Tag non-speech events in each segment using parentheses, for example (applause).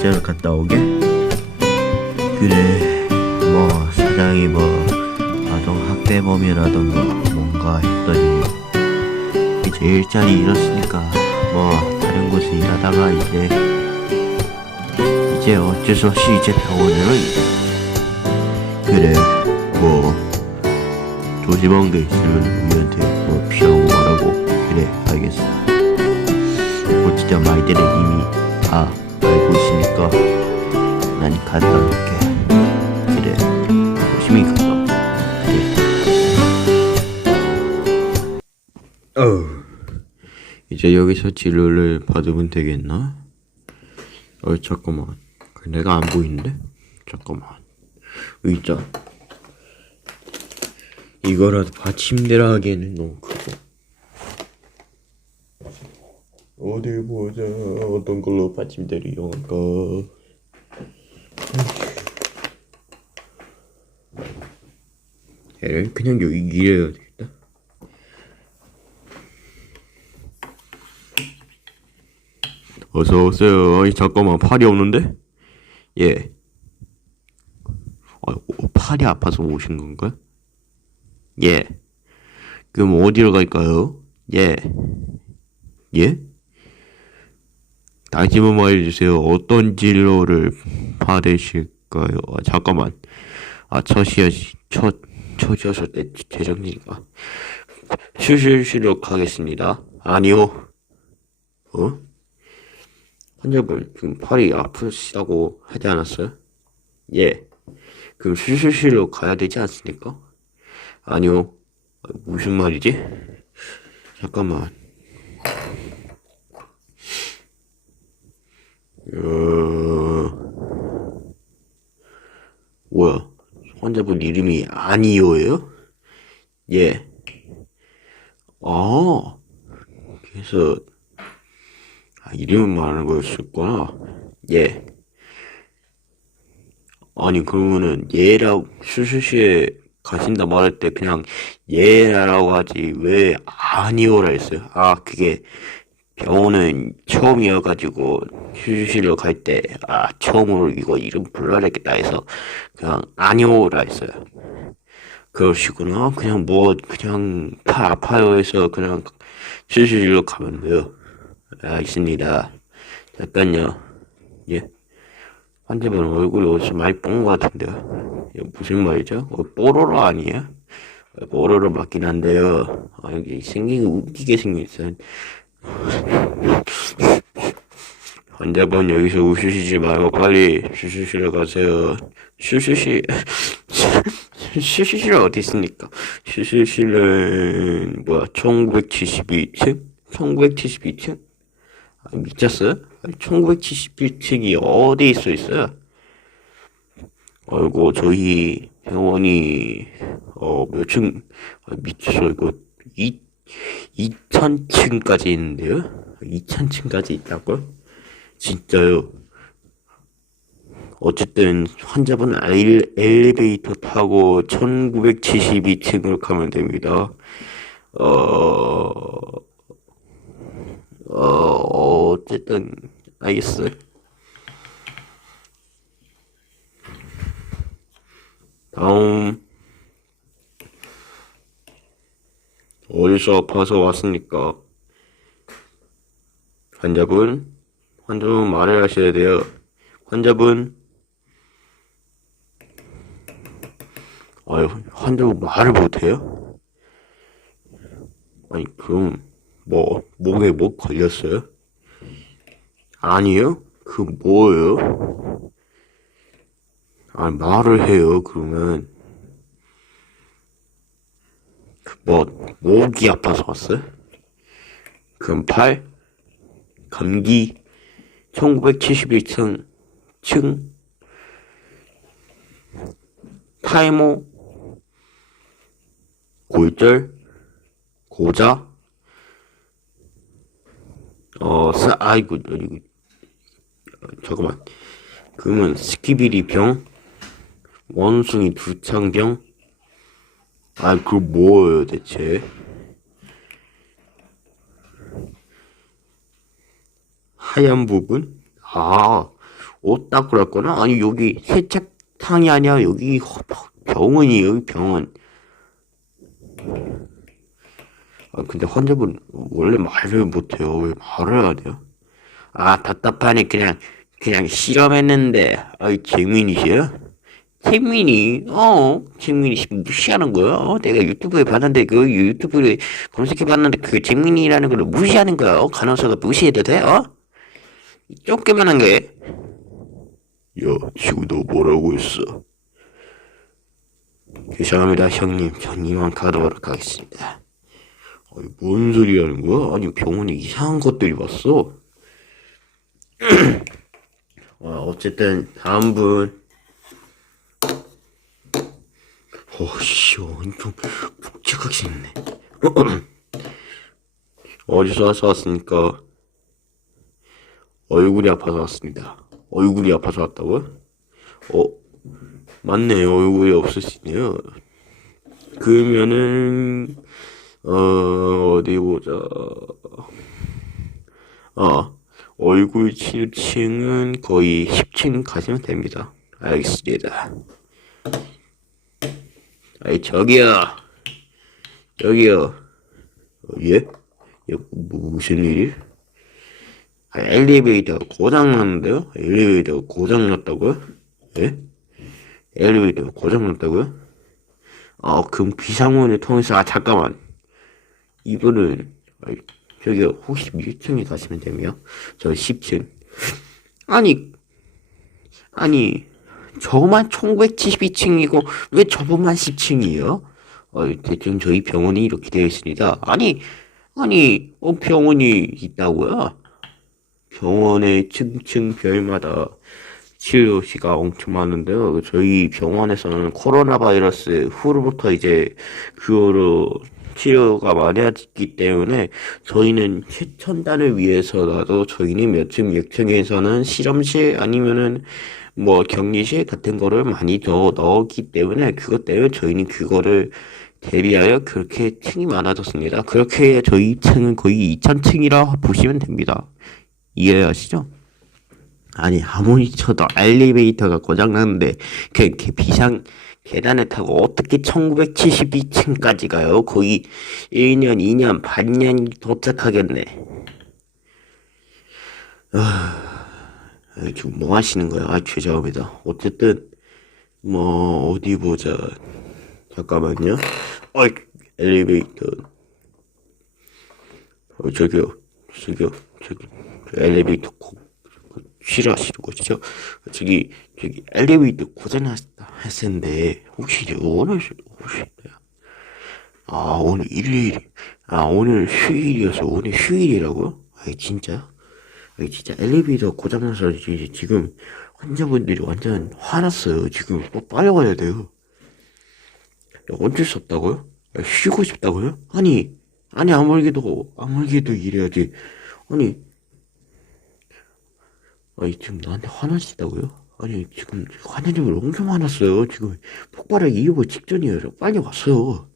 일자를 갔다 오게? 그래 뭐 사장이 뭐 아동 학대범이라던가 뭔가 했더니 이제 일자리 잃었으니까 뭐 다른 곳에 일하다가 이제 이제 어쩔 수 없이 이제 병원으로 이제. 그래 뭐게 있으면 우리한테 뭐 필요한 거 말하고. 그래 알겠어. 뭐 진짜 말들을 이미 있으니까 난 갔다 올게. 그래. 조심히 올게 그래 어. 이제 여기서 진료를 받으면 되겠나? 어 잠깐만. 그 내가 안 보이는데? 잠깐만. 의자. 이거라도 받침대라 하기에는 너무 크고 어디 보자 어떤 걸로 받침대를 이용할까 얘를 그냥 여기 이래야 되겠다 어서 오세요 아니 잠깐만 팔이 없는데? 예 아, 어, 팔이 아파서 오신 건가요? 예. 그럼 어디로 갈까요? 예. 예? 다시 한번 말해주세요. 어떤 진로를 받으실까요? 아, 잠깐만. 아, 처시하시, 첫, 처시하실 때 재정신이가. 실실실로 가겠습니다. 아니요. 어? 환자분, 지금 팔이 아프시다고 하지 않았어요? 예. 그럼 실실실로 가야 되지 않습니까? 아니요. 무슨 말이지? 잠깐만. 어... 뭐야? 환자분 이름이 아니요예요? 예. 아, 그래서 아, 이름을 말하는 거였었구나. 예. 아니 그러면은 얘라고 수수시에 가신다 말할 때 그냥 얘라고 하지 왜 아니오라 했어요? 아 그게 병원은 처음이어가지고 휴식실로 갈 때 아 처음으로 이거 이름 불러야 겠다 해서 그냥 아니오라 했어요. 그러시구나. 그냥 뭐 그냥 팔 아파요 해서 그냥 휴식실로 가면 돼요. 알겠습니다. 잠깐요. 예. 환자분 얼굴이 어디서 많이 본 것 같은데요. 무슨 말이죠? 어, 뽀로로 아니에요? 어, 뽀로로 맞긴 한데요. 아, 여기 생긴 게 웃기게 생겼어요. 환자분 여기서 우시시지 말고 빨리 슈슈시로 가세요. 슈슈시 슈슈시는 어디 있습니까? 슈슈시는 뭐야? 1972층? 1972층? 아, 미쳤어요? 1971층이 어디 있어 있어요? 아이고 저희 병원이 어 몇 층? 아, 미쳤어 이거 이 2,000층까지 있는데요? 2,000층까지 있다고요? 진짜요? 어쨌든 환자분 엘, 엘리베이터 타고 1972층으로 가면 됩니다. 어, 어, 어쨌든, 알겠어요. 다음, 어디서 아파서 왔습니까? 환자분, 환자분 말을 하셔야 돼요. 환자분, 아유, 환자분 말을 못해요? 아니, 그럼, 뭐, 목에 뭐 걸렸어요? 아니요? 그 뭐예요? 아, 말을 해요, 그러면. 그 뭐, 목이 아파서 왔어요? 그럼 팔? 감기? 1971층, 층? 탈모? 골절? 고자? 어, 사, 아이고, 아이고, 어, 잠깐만. 그러면 스키비리 병, 원숭이 두창병, 아, 그거 뭐예요, 대체? 하얀 부분? 아, 옷 닦으러 왔거나. 아니 여기 세차탕이 아니야. 여기 허- 병원이 여기 병원. 아 근데 환자분 원래 말을 못해요. 왜 말을 안 해요? 아 답답하네. 그냥 그냥 실험했는데. 아이 재민이세요? 재민이 어 재민이 씨 무시하는 거야 어, 내가 유튜브에 봤는데 그 유튜브에 검색해 봤는데 그 재민이라는 걸 무시하는 거야 어? 간호사가 무시해도 돼? 어? 쫓기만 게 야, 지금 너 뭐라고 했어? 죄송합니다, 형님. 전 이만 가도록 하겠습니다. 아니, 뭔 소리 하는 거야? 아니, 병원에 이상한 것들이 왔어. 어, (clears throat) 어쨌든, 다음 분. 어씨, 엄청 복잡하게 생겼네. (clears throat) 어디서 왔습니까? 얼굴이 아파서 왔습니다. 얼굴이 아파서 왔다고요? 어, 맞네. 얼굴이 없으시네요. 그러면은, 어, 어디 보자. 아, 얼굴 치료층은 거의 10층 가시면 됩니다. 알겠습니다. 아이, 저기요. 여기요. 어, 예? 예, 뭐, 무슨 일이? 아, 엘리베이터가 고장났는데요? 엘리베이터가 고장났다고요? 예? 엘리베이터가 고장났다고요? 아, 그럼 비상문을 통해서, 아, 잠깐만. 이분은, 아, 저기, 혹시 몇 층에 가시면 되며? 저 10층. 아니, 아니, 저만 1972층이고, 왜 저분만 10층이에요? 어, 대충 저희 병원이 이렇게 되어 있습니다. 아니, 아니, 어, 병원이 있다고요? 병원의 층층 별마다 치료시가 엄청 많은데요. 저희 병원에서는 코로나 바이러스 후로부터 이제 그거로 치료가 많아졌기 때문에 저희는 최첨단을 위해서라도 저희는 몇 층, 몇 층에서는 실험실 아니면은 뭐 격리실 같은 거를 많이 더 넣었기 때문에 그것 때문에 저희는 그거를 대비하여 그렇게 층이 많아졌습니다. 그렇게 저희 층은 거의 2000층이라 보시면 됩니다. 이해하시죠? 아니 아무리 쳐도 엘리베이터가 고장났는데 그, 그 비상 계단을 타고 어떻게 1972층까지 가요? 거의 1년, 2년, 반년 도착하겠네. 아, 지금 뭐 하시는 거야? 아, 죄송합니다. 어쨌든 뭐 어디 보자. 잠깐만요. 어, 엘리베이터. 어, 저기요, 저기요, 저기 저 엘리베이터 고, 싫어하시는 거죠? 저기 저기 엘리베이터 고장났다 했는데 혹시 오늘 혹시 아 오늘 일요일 아 오늘 휴일이어서 오늘 휴일이라고요? 아이 진짜? 아이 진짜 엘리베이터 고장나서 지금 환자분들이 완전 화났어요. 지금 뭐 빨리 와야 돼요. 어쩔 수 없다고요? 야, 쉬고 싶다고요? 아니, 아니, 아무리도, 아무리도 이래야지. 아니, 아니, 지금 나한테 화나시다고요? 아니, 지금 걸 엄청 화났어요. 지금 폭발을 이어고 직전이에요. 빨리 왔어요.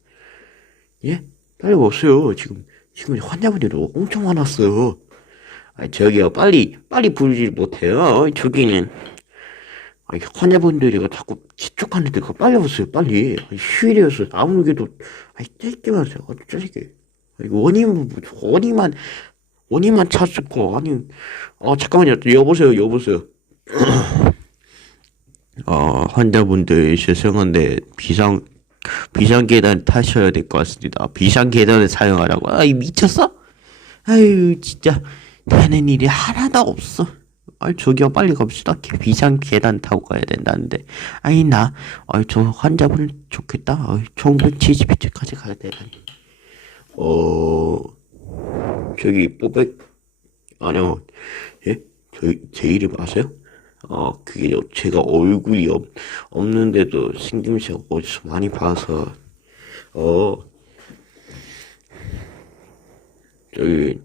예? 빨리 왔어요. 지금, 지금 환자분들이 엄청 화났어요. 저기요, 빨리, 빨리 부르지 못해요. 저기는. 아니, 환자분들이 자꾸 집중하는데 그 빨리 오세요, 빨리. 휴일이어서 아무래도, 아니, 짧게만 하세요. 아니, 원인, 원인만, 원인만 찾을 거, 아니, 어, 잠깐만요. 여보세요, 여보세요. (clears throat) 어, 환자분들 죄송한데, 비상, 비상 계단 타셔야 될 것 같습니다. 비상 계단을 사용하라고. 아이, 미쳤어? 아유, 진짜, 되는 일이 하나도 없어. 아, 저기요, 빨리 갑시다. 비상 계단 타고 가야 된다는데. 아니, 나, 아, 저 환자분 좋겠다. 아, 1972층까지 가야 되다니. 어, 저기, 뽀백, 아니요, 예? 저, 제 이름 아세요? 어, 그게 제가 얼굴이 없, 없는데도 신김씨가 어디서 많이 봐서, 어, 저기,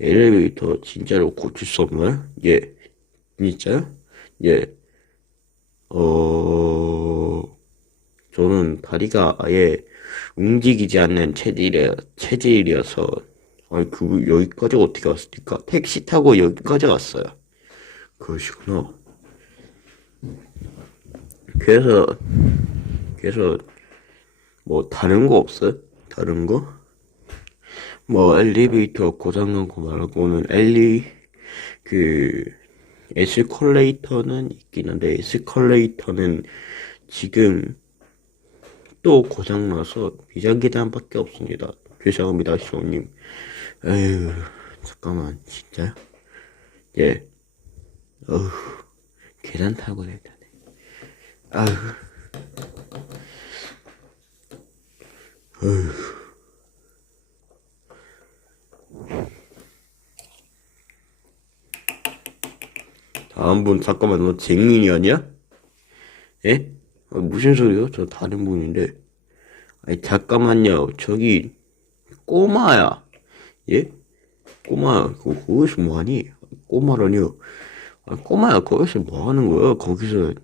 엘리베이터 진짜로 고칠 수 없나요? 예. 진짜요? 예. 어, 저는 다리가 아예 움직이지 않는 체질이, 체질이어서, 아니, 그, 여기까지 어떻게 왔습니까? 택시 타고 여기까지 왔어요. 그러시구나. 그래서 그래서 뭐 다른 거 없어요? 다른 거? 뭐 엘리베이터 고장난 거 말고는 엘리 그 에스컬레이터는 있긴 한데 에스컬레이터는 지금 또 고장나서 비자기단밖에 없습니다. 죄송합니다, 시호님. 에휴, 잠깐만, 진짜요? 예. 어휴, 계단 타고 다니네. 아휴. 다음 분 잠깐만 너 쟁민이 아니야? 예? 아, 무슨 소리요? 저 다른 분인데. 아니 잠깐만요. 저기 꼬마야. 예? 꼬마 그 거기서 뭐하니? 꼬마라니요. 아, 꼬마야 거기서 뭐하는 거야? 거기서 뭐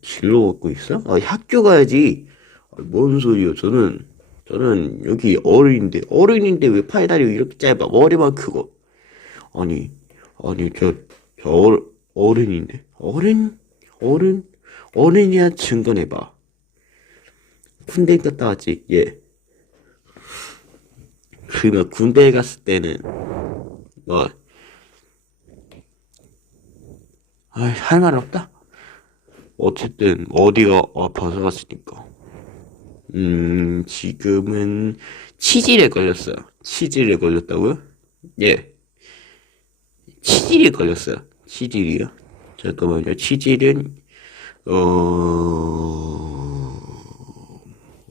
진로 갖고 있어? 아 학교 가야지. 아, 뭔 소리요? 저는 저는 여기 어른인데 어른인데 왜 팔다리 이렇게 짧아? 머리만 크고. 아니 아니 저 저 어, 어른인데 어른 어른 어른이야 증거내봐. 군대 갔다 왔지 예. 그러면 군대에 갔을 때는 뭐 아이 할 말 없다. 어쨌든 어디가 아파서 갔으니까. 음 지금은 치질에 걸렸어요. 치질에 걸렸다고요? 예. 치질이 걸렸어요. 치질이요? 잠깐만요. 치질은 어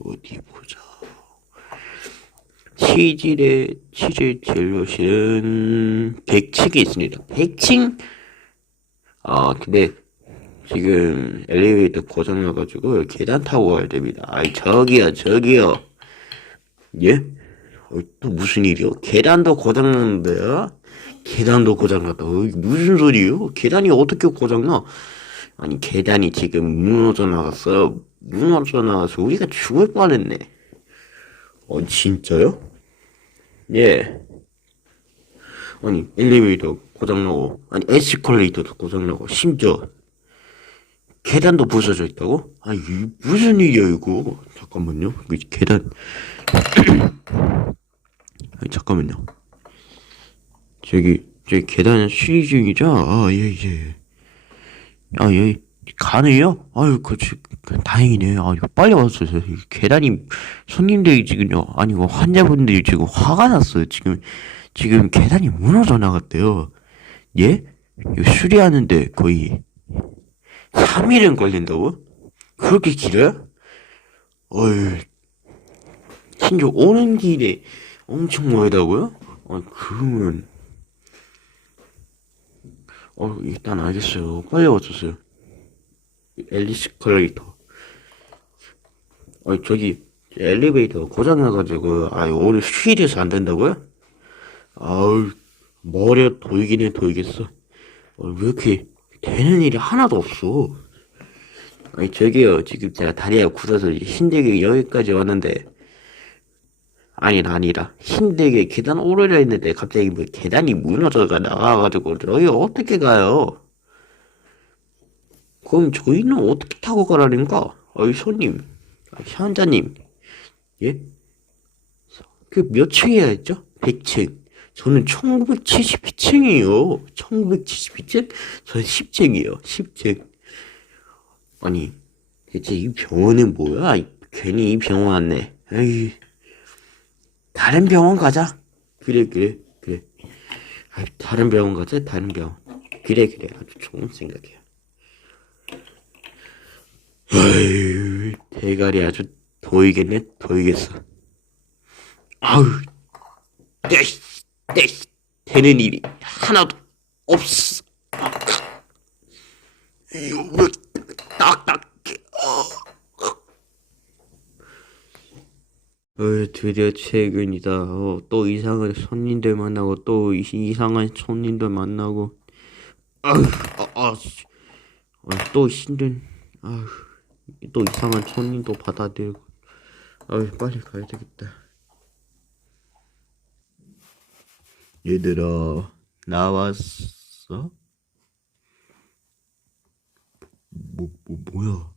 어디 보자. 치질의 치질 진료실은 100층에 있습니다. 100층? 아 근데 지금 엘리베이터 고장나가지고 계단 타고 가야 됩니다. 아이 저기요 저기요. 예? 어, 또 무슨 일이요? 계단도 고장났는데요? 계단도 고장났다. 어, 무슨 소리예요? 계단이 어떻게 고장나? 아니 계단이 지금 무너져 나갔어요. 무너져 나가서 우리가 죽을 뻔했네. 어 진짜요? 예. 아니 엘리베이터 고장나고 아니 에스컬레이터도 고장나고 심지어 계단도 부서져 있다고? 아니 이 무슨 일이야 이거? 잠깐만요. 그 계단 (clears throat) 아니 잠깐만요. 저기 저기 계단 수리 중이죠? 아 예 예. 아 예. 가네요? 아유 그치 다행이네. 아 이거 빨리 왔어요. 이 계단이 손님들이 지금요 아니 뭐 환자분들이 지금 화가 났어요. 지금 지금 계단이 무너져 나갔대요. 예? 수리하는데 거의 3일은 걸린다고? 그렇게 길어요? 어휴, 심지어 오는 길에 엄청 멀다고요? 아, 그러면, 어, 일단 알겠어요. 빨리 와주세요. 엘리스 컬레이터. 어, 저기, 엘리베이터 고장나가지고, 아, 오늘 휴일해서 안 된다고요? 아우, 머리가 해, 도이겠어. 어, 왜 이렇게 되는 일이 하나도 없어. 아니, 저기요, 지금 제가 다리가 굳어서 힘들게 여기까지 왔는데, 아니다, 아니다. 힘들게 계단 오르려 했는데, 갑자기 뭐 계단이 무너져가 나가가지고, 저희 어떻게 가요? 그럼 저희는 어떻게 타고 가라는가? 어이, 손님, 아, 현자님, 예? 그 몇 층이야 했죠? 100층. 저는 1972층이에요. 1972층? 저는 10층이에요. 10층. 아니, 대체 이 병원은 뭐야? 이- 괜히 이 병원 왔네. 에이, 다른 병원 가자. 그래, 그래, 그래. 아, 다른 병원 가자, 다른 병원. 그래, 그래. 아주 좋은 생각이야. 아유, 대가리 아주 도이겠네, 도이겠어. 아우, 떼시, 떼시, 되는 일이 하나도 없어. 딱딱 어, 드디어 최근이다. 어, 또 이상한 손님들 만나고 또 이- 이상한 손님들 만나고. 아, 아, 씨. 아, 또 힘든. 아휴, 또 이상한 손님도 받아들고. 아휴, 빨리 가야 되겠다. 얘들아, 나왔어? 뭐, 뭐, 뭐야?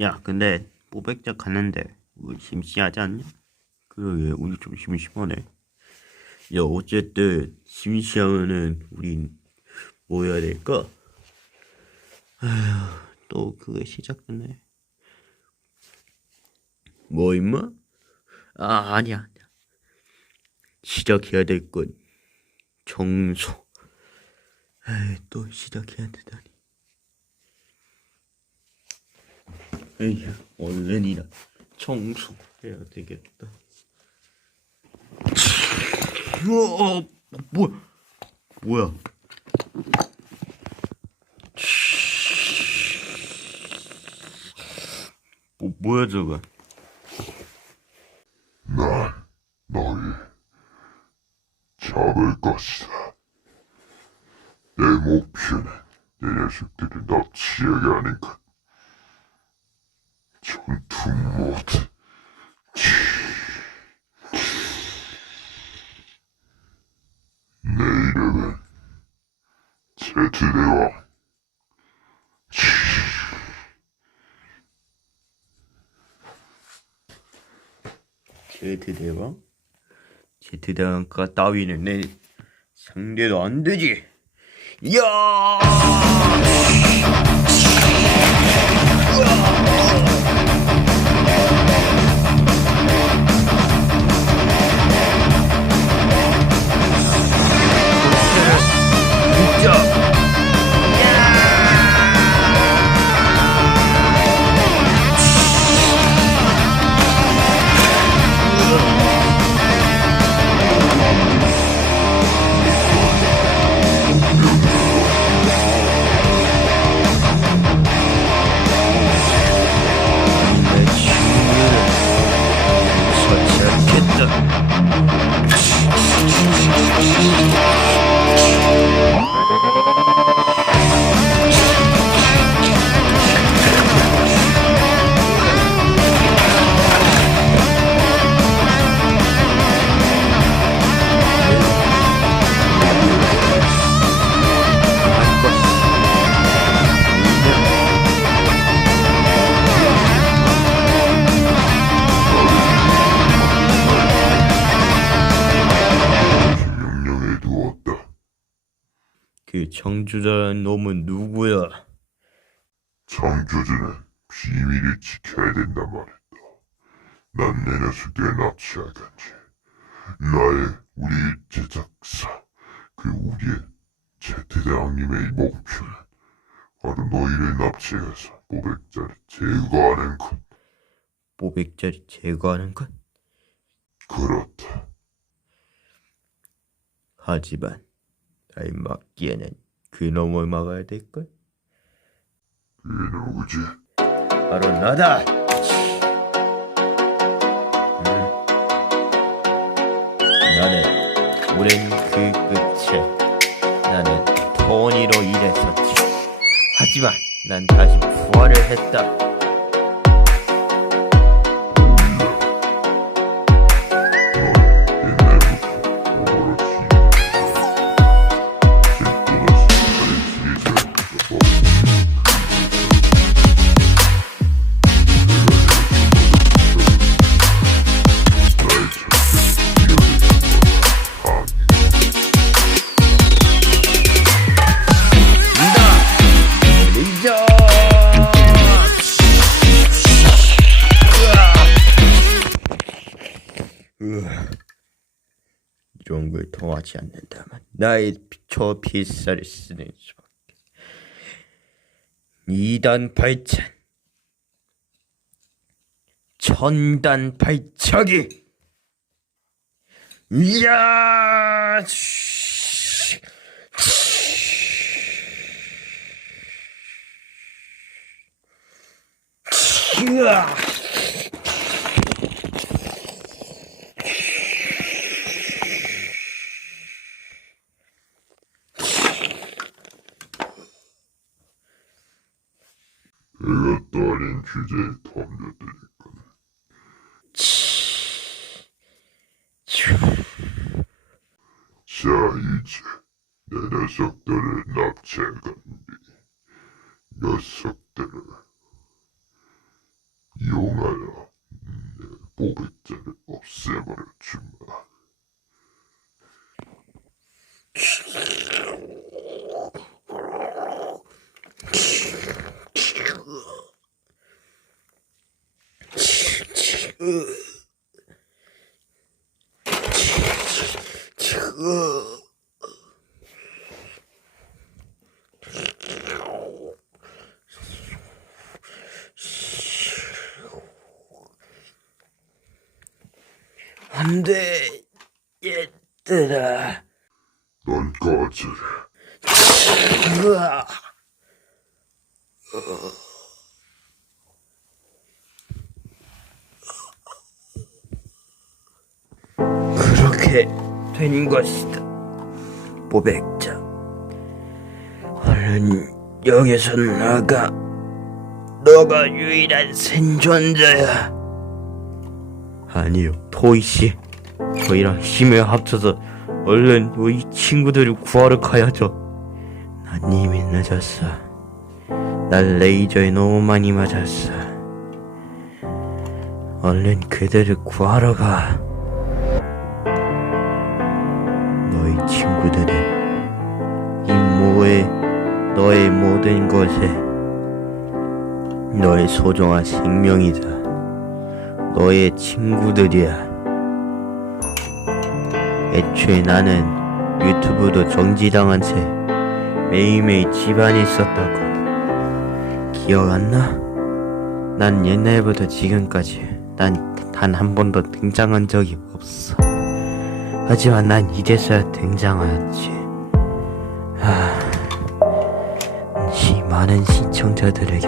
야, 근데 뽀백자 갔는데 우리 심심하지 않냐? 그러게, 우리 좀 심심하네. 야, 어쨌든 심심하면은 우린 뭐 해야 될까? 아휴, 또 그게 시작됐네. 뭐 임마? 아, 아니야, 아니야. 시작해야 될건 청소. 에이, 또 시작해야 되다니. 에휴, 얼른이라 청소해야 되겠다. 어, 뭐야? 뭐야? 뭐, 뭐야 저거? 난 너희 잡을 것이다. 내 목표는 내 녀석들을 납치하게 하는 것. 전투 모드. 내 이름은 제트대왕. 제트 대왕? 제트 대왕과 따위는 내 상대도 안 되지. 야! 그 청주자는 놈은 누구야? 창조주는 비밀을 지켜야 된단 말이다. 난 내 녀석들을 납치할 건지. 나의 우리 제작사, 그 우리의 제트대왕님의 목표는 바로 너희를 납치해서 모백자를 제거하는 것. 뽀백자리 제거하는 것? 그렇다. 하지만 날 막기에는 그 놈을 막아야 될걸? 이 누구지? 바로 나다! 음. 나는 오랜 그 끝에 나는 토니로 일했었지. 하지만 난 다시 부활을 했다. 통하지 않는다면 나의 저 필사를 쓰는 수밖에. 2단 발찬 천단 발차기 이야 씨. 으아. 주제에 덤벼드니까 자 이제 내 녀석들을 납치해간뒤 녀석들을 이용하여 내 보백자를 없애버렸지만 안 돼 얘들아 넌 꺼져라 으아. 그렇게 된 것이다. 보백자 얼른 여기서 나가. 너가 유일한 생존자야. 아니요 토이 씨. 저희랑 힘을 합쳐서 얼른 우리 친구들을 구하러 가야죠. 난 이미 늦었어. 날 레이저에 너무 많이 맞았어. 얼른 그들을 구하러 가 친구들은 이 모에 너의 모든 것에 너의 소중한 생명이다 너의 친구들이야. 애초에 나는 유튜브도 정지당한 채 매일매일 집안에 있었다고. 기억 안 나? 난 옛날부터 지금까지 난 단 한 번도 등장한 적이 없어 하지만 난 이제서야 등장하였지 하... 이 많은 시청자들에게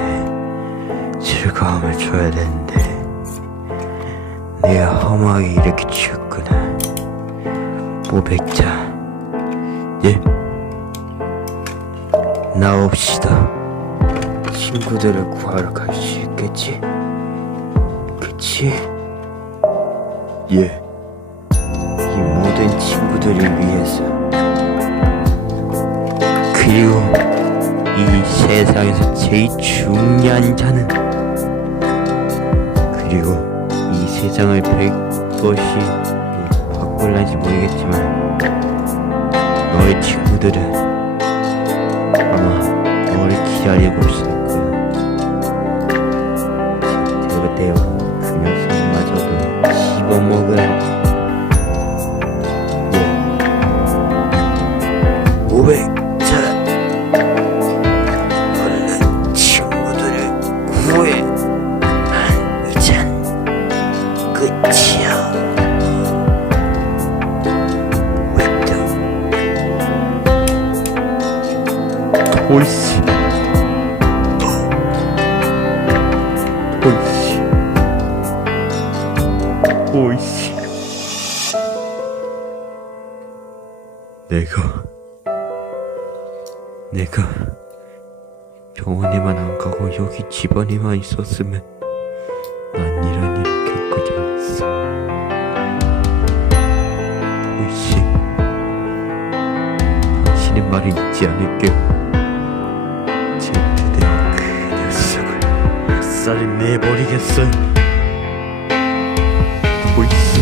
즐거움을 줘야 되는데 내가 험하게 이렇게 죽구나 모백자 예? 나옵시다 친구들을 구하러 갈 수 있겠지? 그치? 예 친구들을 위해서. 그리고 이 세상에서 제일 중요한 자는 그리고 이 세상을 백 것이 바꿀란지 모르겠지만 너의 친구들은 아마 너를 기다리고 있을 거야. 그때와 그 녀석마저도 씹어먹 있었으면 난 이런 일을 겪지 않았어. 울씨, 당신의 말을 잊지 않을게요. 제대로 그 녀석을 학살을 내버리겠어요. 울씨.